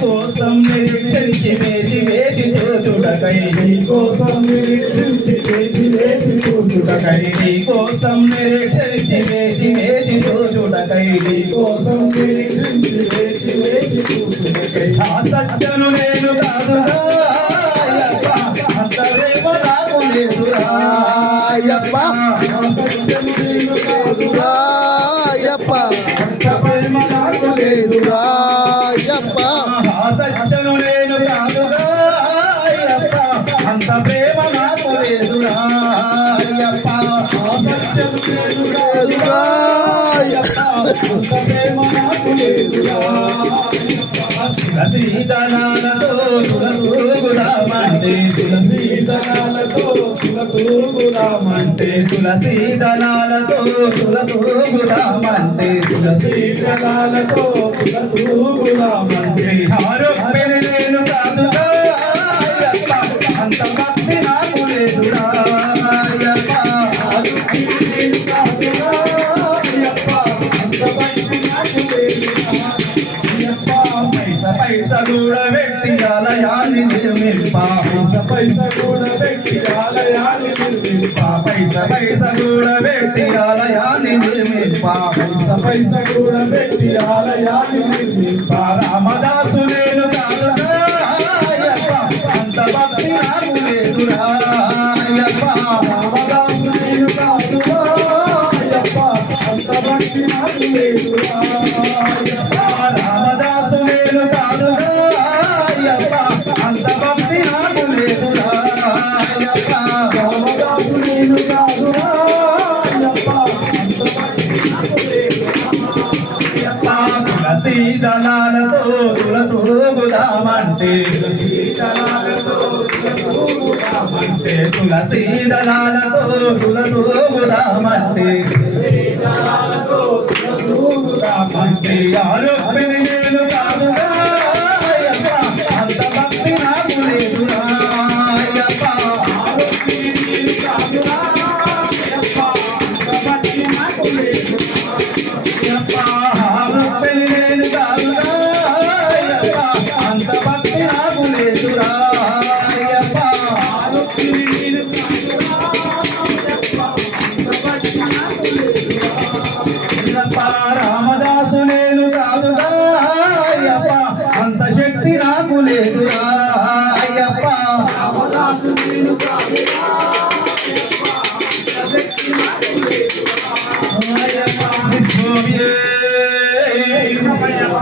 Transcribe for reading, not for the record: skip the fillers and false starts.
కోసం నిరీక్షించి వేది వేది చూచుటకై కోసం నిరీక్షించి వేది వేది చూచుటకై కోసం నిరీక్షించి వేది వేది చూచుటకై కోసం నిరీక్షించి వేది వేది చూచుటకై ఆ సత్యను నేను కాదుగా అంతరేమో నాకు లేదురా అయ్యప్ప సత్యను నేను కాదుగా అయ్యప్ప అంతరేమో నాకు లేదురా అయ్యప్ప సత్యను నేను కాదుగా అయ్యప్ప అంత ప్రేమ నాకు లేదురా అయ్యప్ప సత్యను నేను కాదుగా అయ్యప్ప అంత ప్రేమ నాకు లేదురా తులసీదళాలతో తులతూగుదామంటే తులసీదళాలతో తులతూగుదామంటే తులసీదళాలతో తులతూగుదామంటే తులసీదళాలతో తులతూగుదామంటే ఆరోగ్యని నేను కాదుగా అయ్యప్ప అంత భక్తి నాకు లేదురా అయ్యప్ప ఆరోగ్యని నేను కాదుగా అయ్యప్ప అంత భక్తి నాకు లేదురా పైస కూడా పెట్టి ఆలయాన్ని నిర్మింప పైస కూడా పెట్టి ఆలయాన్ని నిర్మింప పైస కూడా పెట్టి ఆలయాన్ని నిర్మింప పైస కూడా పెట్టి ఆలయాన్ని నిర్మింప రామదాసు నేను కాదుగా అయ్యప్ప అంత భక్తి నాకు లేదురా అయ్యప్ప రామదాసు నేను కాదుగా అయ్యప్ప అంత భక్తి నాకు లేదురా రామదాసు నేను కాదుగా అయ్యప్ప అంత భక్తి నాకు లేదురా అయ్యప్ప రామదాసు నేను కాదుగా అయ్యప్ప అంత భక్తి నాకు లేదురా అయ్యప్ప తులసీదళాలతో తులతూగుదామంటే తులసీదళాలతో తులతూగుదామంటే ఆరు